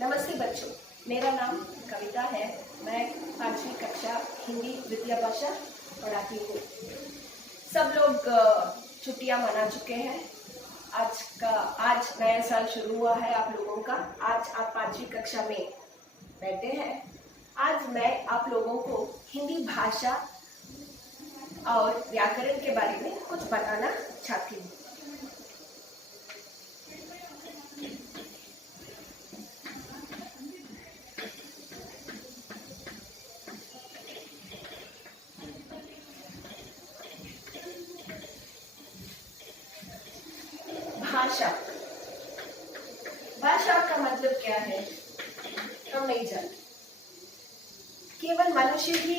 नमस्ते बच्चों, मेरा नाम कविता है। मैं 5वीं कक्षा हिंदी द्वितीय भाषा पढ़ाती हूँ। सब लोग छुट्टियाँ मना चुके हैं। आज नया साल शुरू हुआ है आप लोगों का। आज आप 5वीं कक्षा में बैठे हैं। आज मैं आप लोगों को हिंदी भाषा और व्याकरण के बारे में कुछ बताना चाहती हूँ। भाषा भाषा का मतलब क्या है हम नहीं जानते। केवल मनुष्य ही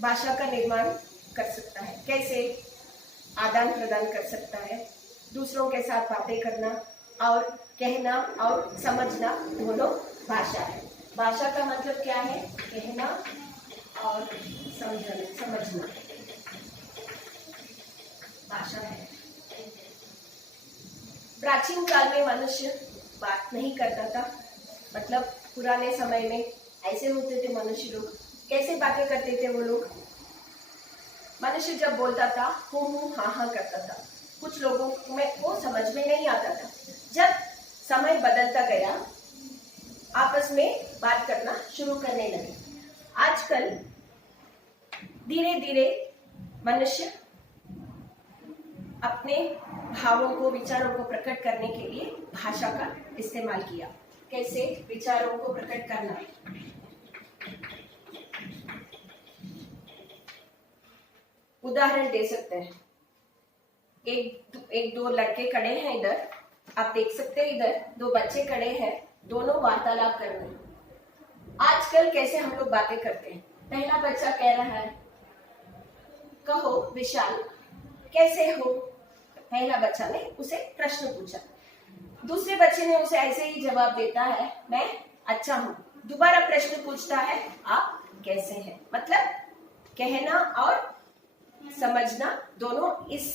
भाषा का निर्माण कर सकता है। कैसे? आदान प्रदान कर सकता है, दूसरों के साथ बातें करना और कहना और समझना दोनों भाषा है। भाषा का मतलब क्या है? कहना और समझना भाषा है। प्राचीन काल में मनुष्य बात नहीं करता था। मतलब पुराने समय में ऐसे होते थे मनुष्य लोग। कैसे बातें करते थे वो लोग? मनुष्य जब बोलता था हूँ हाँ हाँ करता था। कुछ लोगों में वो समझ में नहीं आता था। जब समय बदलता गया आपस में बात करना शुरू करने लगे। आजकल धीरे धीरे मनुष्य अपने भावों को, विचारों को प्रकट करने के लिए भाषा का इस्तेमाल किया। कैसे विचारों को प्रकट करना? उदाहरण दे सकते हैं। एक दो लड़के खड़े हैं इधर, आप देख सकते हैं। इधर दो बच्चे खड़े हैं, दोनों वार्तालाप कर रहे हैं। आजकल कैसे हम लोग बातें करते हैं? पहला बच्चा कह रहा है कहो विशाल कैसे हो। पहला बच्चा ने उसे प्रश्न पूछा। दूसरे बच्चे ने उसे ऐसे ही जवाब देता है मैं अच्छा हूँ। दोबारा प्रश्न पूछता है आप कैसे हैं। मतलब कहना और समझना दोनों इस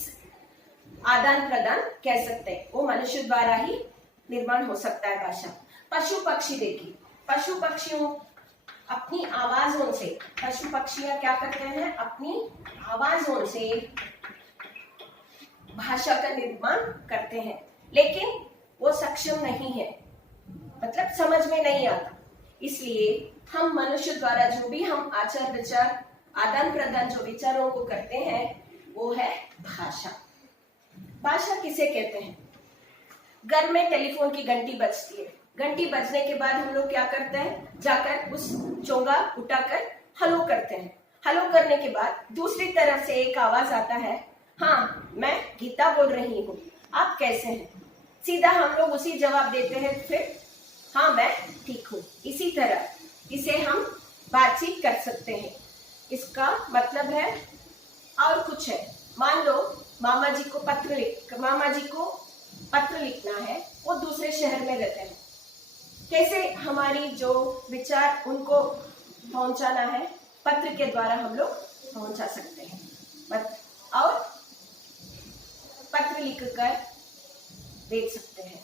आदान प्रदान कह सकते हैं। वो मनुष्य द्वारा ही निर्माण हो सकता है भाषा। पशु पक्षी देखिए, पशु पक्षियों अपनी आवाजों से, पशु पक्षियां क्या करते हैं? अपनी आवाजों से भाषा का निर्माण करते हैं, लेकिन वो सक्षम नहीं है। मतलब समझ में नहीं आता। इसलिए हम मनुष्य द्वारा जो भी हम आचार विचार आदान प्रदान जो विचारों को करते हैं वो है भाषा। भाषा किसे कहते हैं? घर में टेलीफोन की घंटी बजती है। घंटी बजने के बाद हम लोग क्या करते हैं? जाकर उस चोंगा उठाकर हेलो करते हैं। हेलो करने के बाद दूसरी तरफ से एक आवाज आता है हाँ मैं गीता बोल रही हूँ, आप कैसे हैं? सीधा हम लोग उसी जवाब देते हैं फिर हाँ मैं ठीक हूँ। इसी तरह इसे हम बातचीत कर सकते हैं। इसका मतलब है और कुछ है। मान लो मामा जी को पत्र लिखना है, वो दूसरे शहर में रहते हैं। कैसे हमारी जो विचार उनको पहुंचाना है, पत्र के द्वारा हम लोग पहुंचा सकते हैं और पत्र लिखकर भेज सकते हैं।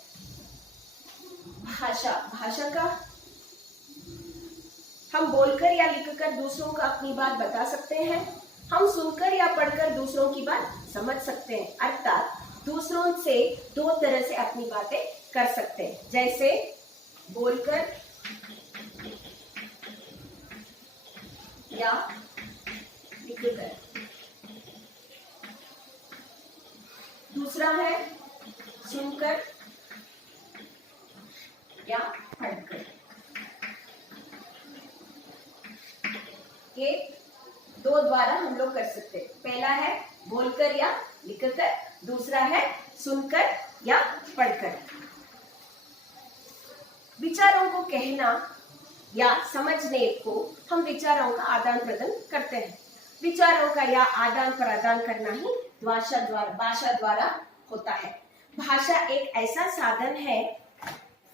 भाषा का हम बोलकर या लिखकर दूसरों को अपनी बात बता सकते हैं। हम सुनकर या पढ़कर दूसरों की बात समझ सकते हैं। अर्थात दूसरों से दो तरह से अपनी बातें कर सकते हैं। जैसे बोलकर या लिखकर। दूसरा है सुनकर या पढ़कर। ये दो द्वारा हम लोग कर सकते हैं। पहला है बोलकर या लिखकर, दूसरा है सुनकर या पढ़कर। विचारों को कहना या समझने को हम विचारों का आदान प्रदान करते हैं। विचारों का या आदान प्रदान करना ही भाषा द्वारा होता है। भाषा एक ऐसा साधन है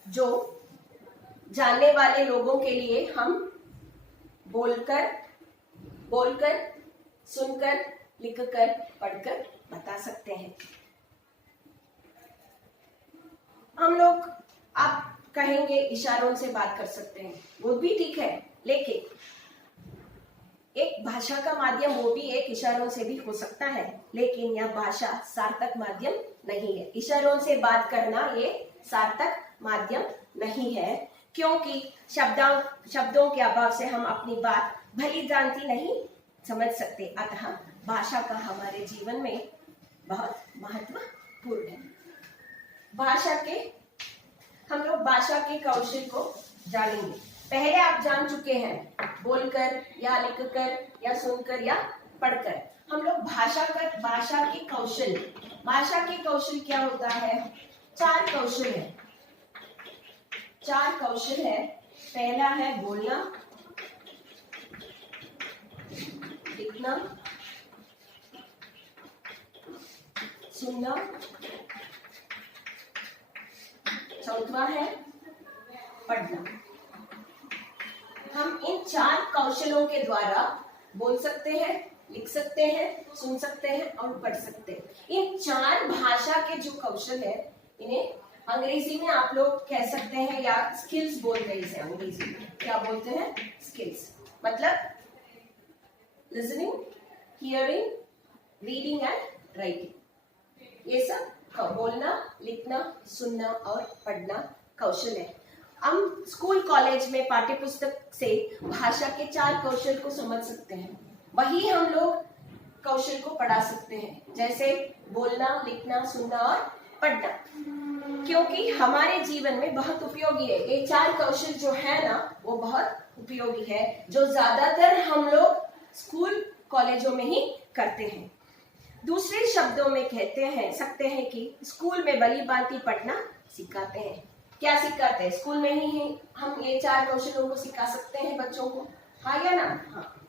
जो जानने वाले लोगों के लिए हम बोलकर, सुनकर, लिखकर, पढ़कर बता सकते हैं। हम लोग आप कहेंगे इशारों से बात कर सकते हैं, वो भी ठीक है, लेकिन एक भाषा का माध्यम वो भी एक इशारों से भी हो सकता है, लेकिन यह भाषा सार्थक माध्यम नहीं है। इशारों से बात करना ये सार्थक माध्यम नहीं है, क्योंकि शब्दों के अभाव से हम अपनी बात भली भांति नहीं समझ सकते। अतः भाषा का हमारे जीवन में बहुत महत्वपूर्ण है। हम लोग भाषा के कौशल को जानेंगे। पहले आप जान चुके हैं, बोलकर या लिखकर या सुनकर या पढ़कर। हम लोग भाषा के कौशल क्या होता है? चार कौशल है। पहला है बोलना, लिखना, सुनना, चौथा है पढ़ना। हम इन चार कौशलों के द्वारा बोल सकते हैं, लिख सकते हैं, सुन सकते हैं और पढ़ सकते हैं। इन चार भाषा के जो कौशल है, इन्हें अंग्रेजी में आप लोग कह सकते हैं या स्किल्स बोलते हैं। इसे अंग्रेजी में क्या बोलते हैं? स्किल्स। मतलब listening, hearing, reading and writing. ये सब बोलना, लिखना, सुनना और पढ़ना कौशल है। हम स्कूल कॉलेज में पाठ्य पुस्तक से भाषा के चार कौशल को समझ सकते हैं, वही हम लोग कौशल को पढ़ा सकते हैं, जैसे बोलना, लिखना, सुनना और पढ़ना, क्योंकि हमारे जीवन में बहुत उपयोगी है। ये चार कौशल जो है ना, वो बहुत उपयोगी है, जो ज्यादातर हम लोग स्कूल कॉलेजों में ही करते हैं। दूसरे शब्दों में सकते हैं कि स्कूल में भली भांति पढ़ना सिखाते हैं। क्या सिखाते हैं? स्कूल में ही हम ये चार कौशलों को सिखा सकते हैं बच्चों को, हाँ या ना? हाँ।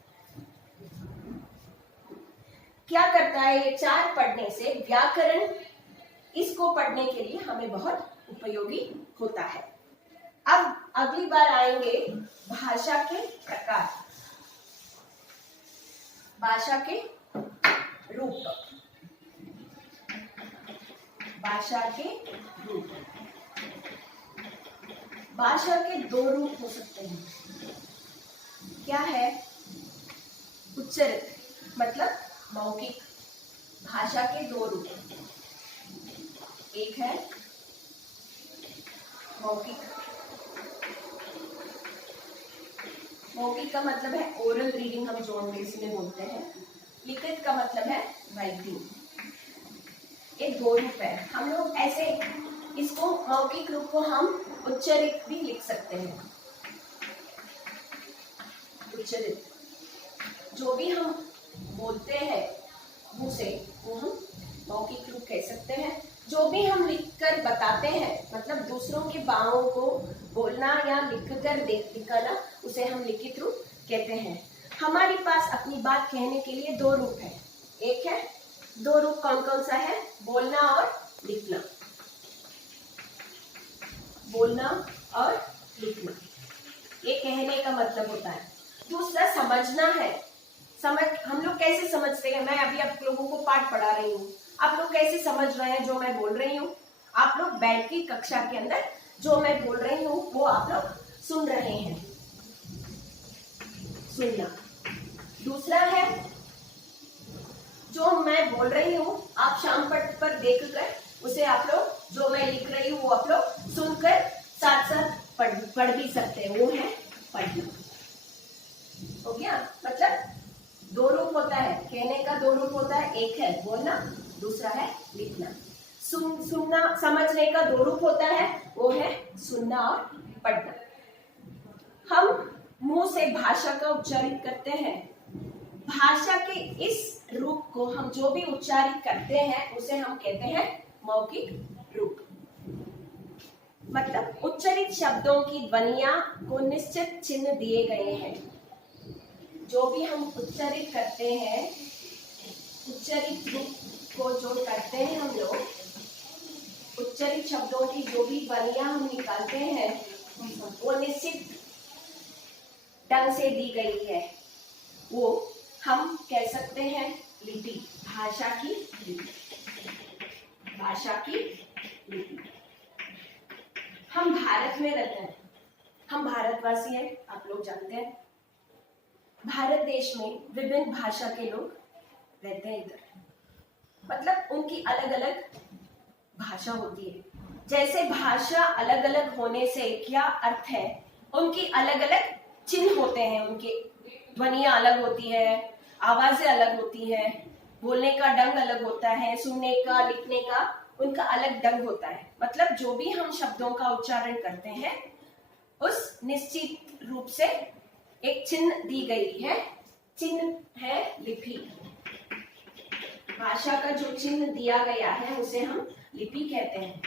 क्या करता है ये चार पढ़ने से? व्याकरण, इसको पढ़ने के लिए हमें बहुत उपयोगी होता है। अब अगली बार आएंगे भाषा के प्रकार, भाषा के रूप। भाषा के दो रूप हो सकते हैं। क्या है? उच्चरित मतलब मौखिक। भाषा के दो रूप, एक है मौखिक। मौखिक का मतलब है ओरल रीडिंग, हम जो अंग्रेजी में बोलते हैं। लिखित का मतलब है राइटिंग। ये दो रूप है। हम लोग ऐसे इसको मौखिक रूप को हम उच्चरित भी लिख सकते हैं। उच्चरित जो भी हम बोलते हैं मुंह से, वो हम मौखिक रूप कह सकते हैं। जो भी हम लिखकर बताते हैं, मतलब दूसरों के भावों को बोलना या लिखकर दिखाना, उसे हम लिखित रूप कहते हैं। हमारे पास अपनी बात कहने के लिए दो रूप है। एक है, दो रूप कौन कौन सा है? बोलना और लिखना। बोलना और लिखना, ये कहने का मतलब होता है। दूसरा समझना है। हम लोग कैसे समझते हैं? मैं अभी आप लोगों को पाठ पढ़ा रही हूँ, आप लोग कैसे समझ रहे हैं जो मैं बोल रही हूँ? आप लोग बैठ के कक्षा के अंदर जो मैं बोल रही हूँ वो आप लोग सुन रहे हैं, सुनना। दूसरा है, जो मैं बोल रही हूँ आप शाम पट पर देखकर उसे आप लोग, जो मैं लिख रही हूँ वो आप लोग सुनकर साथ साथ पढ़ भी सकते हैं, वो है पढ़ना। हो गया? मतलब दो रूप होता है, कहने का दो रूप होता है, एक है बोलना, दूसरा है लिखना। सुनना, समझने का दो रूप होता है, वो है सुनना और पढ़ना। हम मुंह से भाषा का उच्चारित करते हैं। भाषा के इस रूप को हम जो भी उच्चारित करते हैं उसे हम कहते हैं मौखिक रूप। मतलब उच्चारित शब्दों की ध्वनियां को निश्चित चिन्ह दिए गए हैं। जो भी हम उच्चारित करते हैं, उच्चारित रूप को जो करते हैं हम लोग, उच्चारित शब्दों की जो भी ध्वनियां हम निकालते हैं, वो निश्चित ढंग से दी गई है, वो हम कह सकते हैं लिपि, भाषा की लिपि। भाषा की लिपि। हम हम भारत में रहते हैं, हम भारतवासी हैं, आप लोग जानते हैं। भारत देश में विभिन्न भाषा के लोग रहते हैं इधर, मतलब उनकी अलग अलग भाषा होती है। जैसे भाषा अलग अलग होने से क्या अर्थ है, उनकी अलग अलग चिन्ह होते हैं, उनके ध्वनियां अलग होती है, आवाजें अलग होती है, बोलने का ढंग अलग होता है, सुनने का, लिखने का उनका अलग ढंग होता है। मतलब जो भी हम शब्दों का उच्चारण करते हैं उस निश्चित रूप से एक चिन्ह दी गई है, चिन्ह है लिपि। भाषा का जो चिन्ह दिया गया है उसे हम लिपि कहते हैं।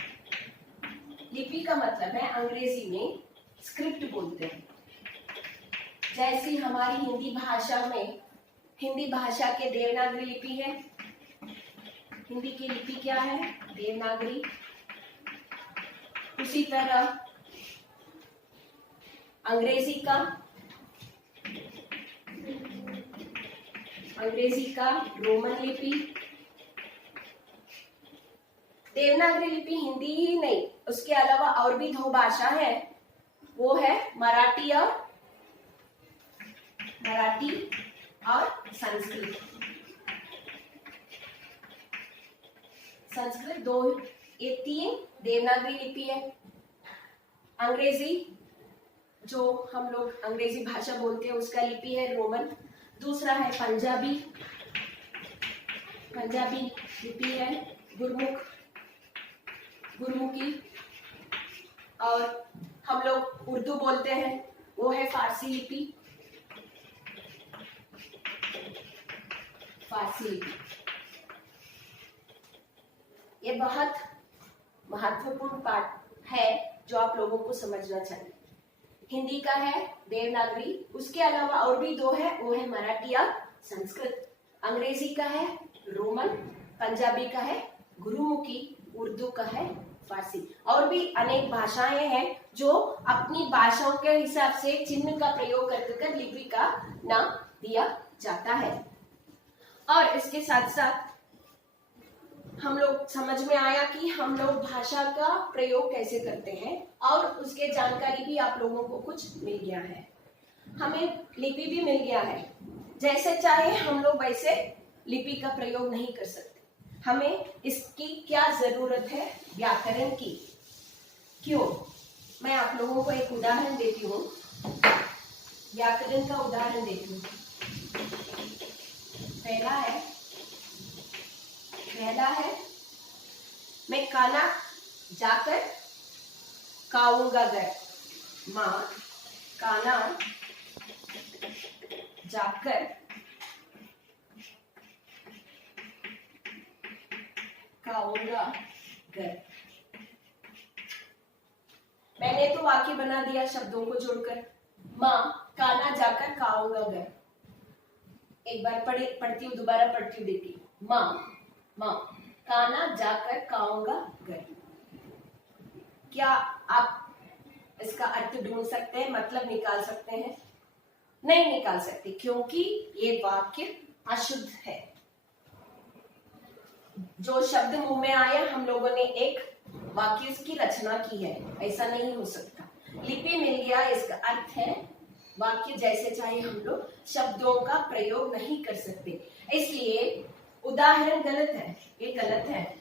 लिपि का मतलब है, अंग्रेजी में स्क्रिप्ट बोलते हैं। जैसी हमारी हिंदी भाषा में, हिंदी भाषा के देवनागरी लिपि है, हिंदी की लिपि क्या है, देवनागरी। उसी तरह अंग्रेजी का रोमन लिपि। देवनागरी लिपि हिंदी ही नहीं, उसके अलावा और भी दो भाषा है, वो है मराठी और संस्कृत। संस्कृत दो, ये तीन देवनागरी लिपि है। अंग्रेजी, जो हम लोग अंग्रेजी भाषा बोलते हैं, उसका लिपि है रोमन। दूसरा है पंजाबी लिपि है गुरमुखी। और हम लोग उर्दू बोलते हैं, वो है फारसी लिपि। ये बहुत महत्वपूर्ण पाठ है जो आप लोगों को समझना चाहिए। हिंदी का है देवनागरी, उसके अलावा और भी दो है, वो है मराठी और संस्कृत। अंग्रेजी का है रोमन, पंजाबी का है गुरुमुखी, उर्दू का है फारसी। और भी अनेक भाषाएं हैं जो अपनी भाषाओं के हिसाब से चिन्ह का प्रयोग कर लिपि का नाम दिया जाता है। और इसके साथ साथ हम लोग समझ में आया कि हम लोग भाषा का प्रयोग कैसे करते हैं, और उसके जानकारी भी आप लोगों को कुछ मिल गया है। हमें लिपि भी मिल गया है। जैसे चाहे हम लोग वैसे लिपि का प्रयोग नहीं कर सकते। हमें इसकी क्या जरूरत है, व्याकरण की। क्यों? मैं आप लोगों को एक उदाहरण देती हूँ, व्याकरण का उदाहरण देती हूँ। पहला है मैं काना जाकर खाऊंगा घर। माँ काना जाकर खाऊंगा घर। मैंने तो वाक्य बना दिया शब्दों को जोड़कर, माँ काना जाकर खाऊंगा घर। एक बार पढ़ती हूँ, दोबारा पढ़ती हूँ, देखिए। माँ काना जाकर खाऊंगा घर। क्या आप इसका अर्थ ढूंढ सकते हैं, मतलब निकाल सकते हैं? नहीं निकाल सकते, क्योंकि ये वाक्य अशुद्ध है। जो शब्द मुंह में आया, हम लोगों ने एक वाक्य की रचना की है, ऐसा नहीं हो सकता। लिपि मिल गया, इसका अर्थ है वाक्य जैसे चाहे हम लोग शब्दों का प्रयोग नहीं कर सकते। इसलिए उदाहरण गलत है, ये गलत है।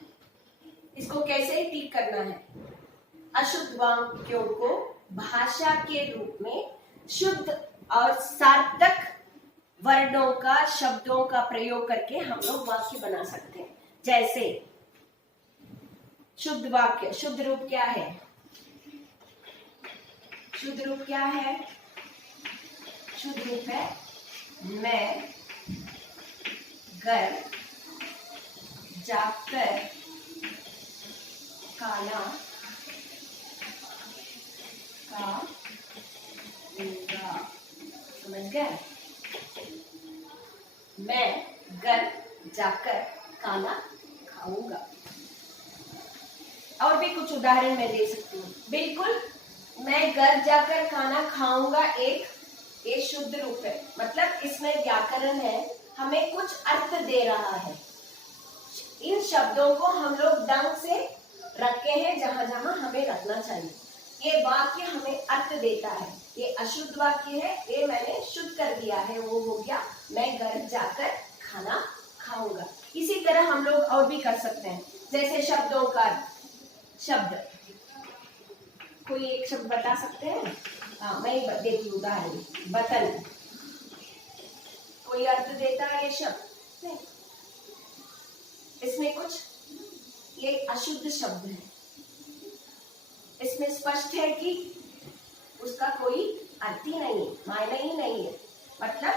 इसको कैसे ठीक करना है? अशुद्ध वाक्यों को भाषा के रूप में शुद्ध और सार्थक वर्णों का, शब्दों का प्रयोग करके हम लोग वाक्य बना सकते हैं। जैसे शुद्ध वाक्य, शुद्ध रूप क्या है? शुद्ध रूप क्या है? शुद्ध रूप है मैं घर जाकर खाना खाऊंगा। समझ गए? मैं घर जाकर खाना खाऊंगा। और भी कुछ उदाहरण मैं दे सकती हूँ। बिल्कुल, मैं घर जाकर खाना खाऊंगा एक शुद्ध रूप है, मतलब इसमें व्याकरण है, हमें कुछ अर्थ दे रहा है। इन शब्दों को हम लोग ढंग से रखे हैं जहां जहां हमें रखना चाहिए। ये वाक्य हमें अर्थ देता है। ये अशुद्ध वाक्य है, ये मैंने शुद्ध कर दिया है, वो हो गया मैं घर जाकर खाना खाऊंगा। इसी तरह हम लोग और भी कर सकते हैं, जैसे शब्दों का शब्द, कोई एक शब्द बता सकते हैं? हाँ, मैं देती हूँ उदाहरण, बटन। कोई अर्थ देता है ये शब्द? नहीं, इसमें कुछ, ये अशुद्ध शब्द है, इसमें स्पष्ट है कि उसका कोई अर्थ ही नहीं है, मायने ही नहीं है। मतलब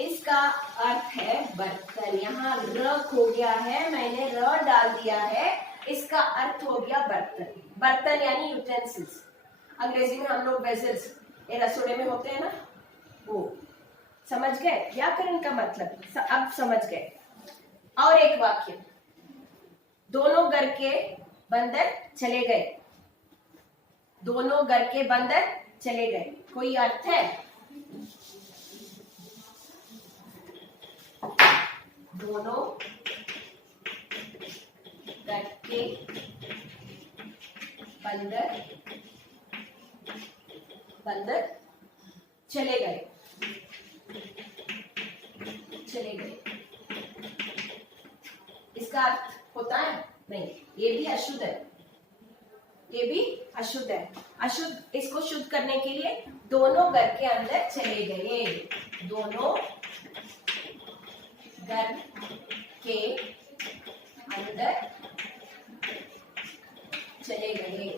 इसका अर्थ है बर्तन। यहाँ र हो गया है, मैंने र डाल दिया है, इसका अर्थ हो गया बर्तन। बर्तन यानी यूटेंसिल्स, अंग्रेजी में हम लोग वेजल्स, ये रसोड़े में होते हैं ना, वो। समझ गए व्याकरण का मतलब? अब समझ गए। और एक वाक्य, दोनों घर के बंदर चले गए। दोनों घर के बंदर चले गए, कोई अर्थ है? दोनों घर के बंदर चले गए, चले गए, इसका अर्थ होता है? नहीं, ये भी अशुद्ध है, ये भी अशुद्ध है। अशुद्ध, इसको शुद्ध करने के लिए दोनों घर के अंदर चले गए, दोनों घर के अंदर चले गए,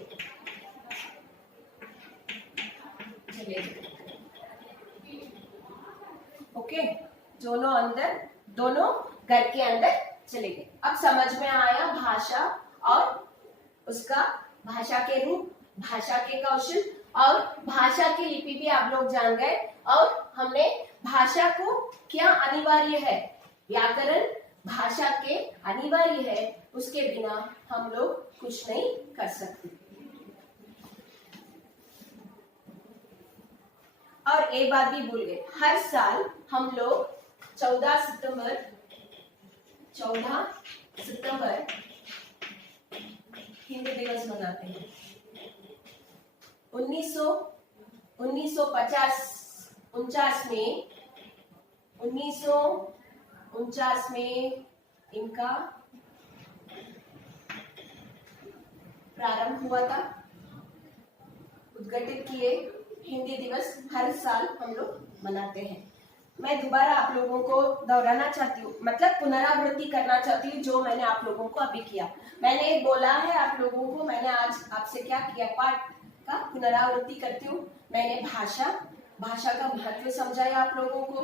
चले गए। ओके, दोनों अंदर, दोनों घर के अंदर चले गए। अब समझ में आया भाषा और उसका, भाषा के रूप, भाषा के कौशल और भाषा की लिपि भी आप लोग जान गए। और हमने भाषा को क्या अनिवार्य है, व्याकरण भाषा के अनिवार्य है, उसके बिना हम लोग कुछ नहीं कर सकते। और एक बात भी भूल गए, हर साल हम लोग 14 सितंबर हिंदी दिवस मनाते हैं। 1949 में इनका प्रारंभ हुआ था, उद्घाटित किए। हिंदी दिवस हर साल हम लोग मनाते हैं। मैं दोबारा आप लोगों को दोहराना चाहती हूँ, मतलब पुनरावृत्ति करना चाहती हूँ जो मैंने आप लोगों को अभी किया। मैंने बोला है आप लोगों को, मैंने आज आपसे क्या किया, पाठ का पुनरावृत्ति करती हूँ। मैंने भाषा का महत्व समझाया आप लोगों को,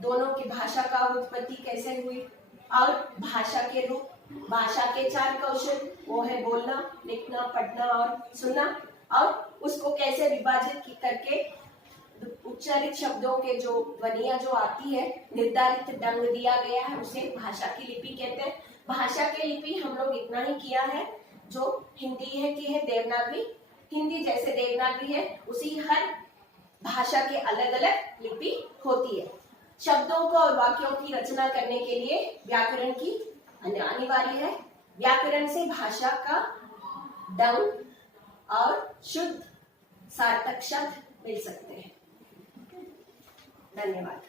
दोनों की भाषा का उत्पत्ति कैसे हुई, और भाषा के रूप, भाषा के 4 कौशल, वो है बोलना, लिखना, पढ़ना और सुनना, और उसको कैसे विभाजित करके उच्चारित शब्दों के जो ध्वनियां जो आती है, निर्धारित ढंग दिया गया है, उसे भाषा की लिपि कहते हैं। भाषा की लिपि हम लोग इतना ही किया है, जो हिंदी है की है देवनागरी, हिंदी जैसे देवनागरी है, उसी हर भाषा के अलग अलग लिपि होती है। शब्दों को और वाक्यों की रचना करने के लिए व्याकरण की अनिवार्य है। व्याकरण से भाषा का ढंग और शुद्ध सार्थक शब्द मिल सकते हैं। धन्यवाद।